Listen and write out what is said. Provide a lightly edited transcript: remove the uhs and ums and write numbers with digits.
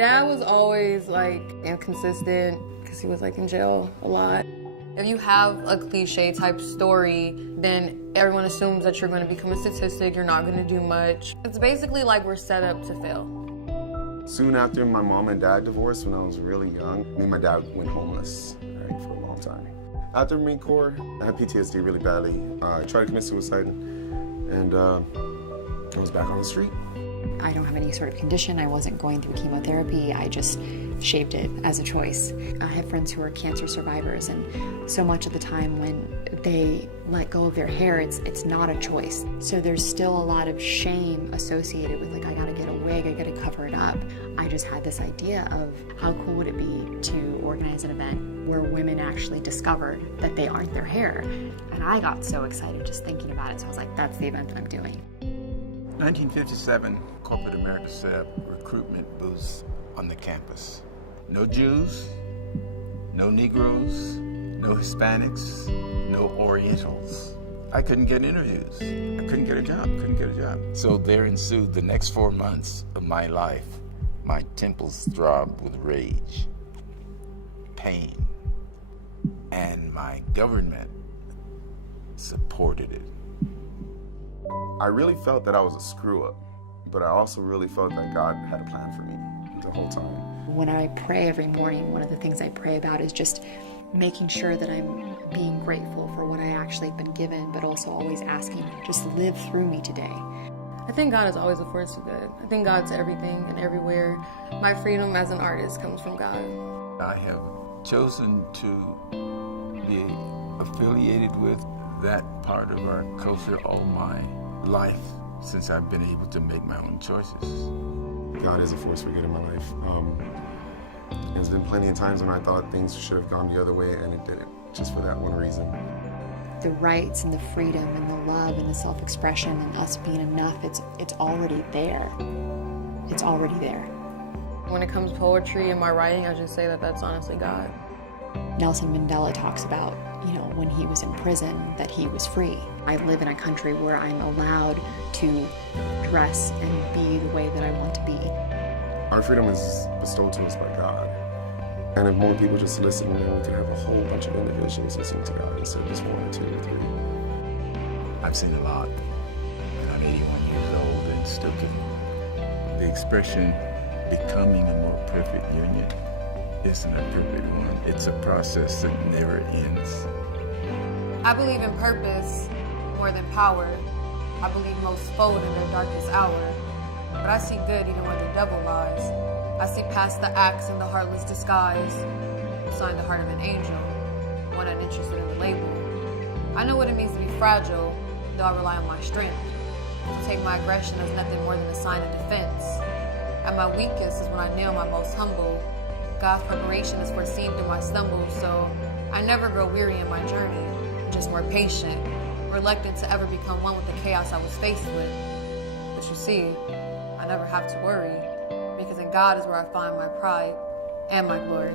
dad was always like inconsistent because he was like in jail a lot. If you have a cliche type story, then everyone assumes that you're going to become a statistic, you're not going to do much. It's basically like we're set up to fail. Soon after my mom and dad divorced when I was really young, me and my dad went homeless, right, for a long time. After Marine Corps, I had PTSD really badly. I tried to commit suicide and I was back on the street. I don't have any sort of condition. I wasn't going through chemotherapy. I just shaped it as a choice. I have friends who are cancer survivors, and so much of the time when they let go of their hair, it's not a choice. So there's still a lot of shame associated with, like, I gotta get a wig, I gotta cover it up. I just had this idea of how cool would it be to organize an event where women actually discovered that they aren't their hair. And I got so excited just thinking about it. So I was like, that's the event that I'm doing. 1957, corporate America set up recruitment booths on the campus. No Jews, no Negroes, no Hispanics, no Orientals. I couldn't get interviews. I couldn't get a job. So there ensued the next 4 months of my life. My temples throbbed with rage, pain, and my government supported it. I really felt that I was a screw up, but I also really felt that God had a plan for me the whole time. When I pray every morning, one of the things I pray about is just making sure that I'm being grateful for what I actually have been given, but also always asking, just live through me today. I think God is always a force of good. I think God's everything and everywhere. My freedom as an artist comes from God. I have chosen to be affiliated with that part of our culture all my life since I've been able to make my own choices. God is a force for good in my life. There's been plenty of times when I thought things should have gone the other way, and it didn't, just for that one reason. The rights and the freedom and the love and the self-expression and us being enough, it's already there. It's already there. When it comes to poetry and my writing, I just say that that's honestly God. Nelson Mandela talks about, when he was in prison, that he was free. I live in a country where I'm allowed to dress and be the way that I want to be. Our freedom is bestowed to us by God. And if more people just listen, then we could have a whole bunch of individuals listening to God instead of just 1 or 2 or 3. I've seen a lot, and I'm 81 years old and still kicking. The expression, becoming a more perfect union, isn't a perfect one. It's a process that never ends. I believe in purpose more than power. I believe most fold in their darkest hour. But I see good even when the devil lies. I see past the acts and the heartless disguise. Signed the heart of an angel, one uninterested in the label. I know what it means to be fragile, though I rely on my strength. To take my aggression as nothing more than a sign of defense. At my weakest is when I kneel my most humble. God's preparation is foreseen through my stumbles, so I never grow weary in my journey, just more patient, reluctant to ever become one with the chaos I was faced with. But you see, I never have to worry, because in God is where I find my pride and my glory.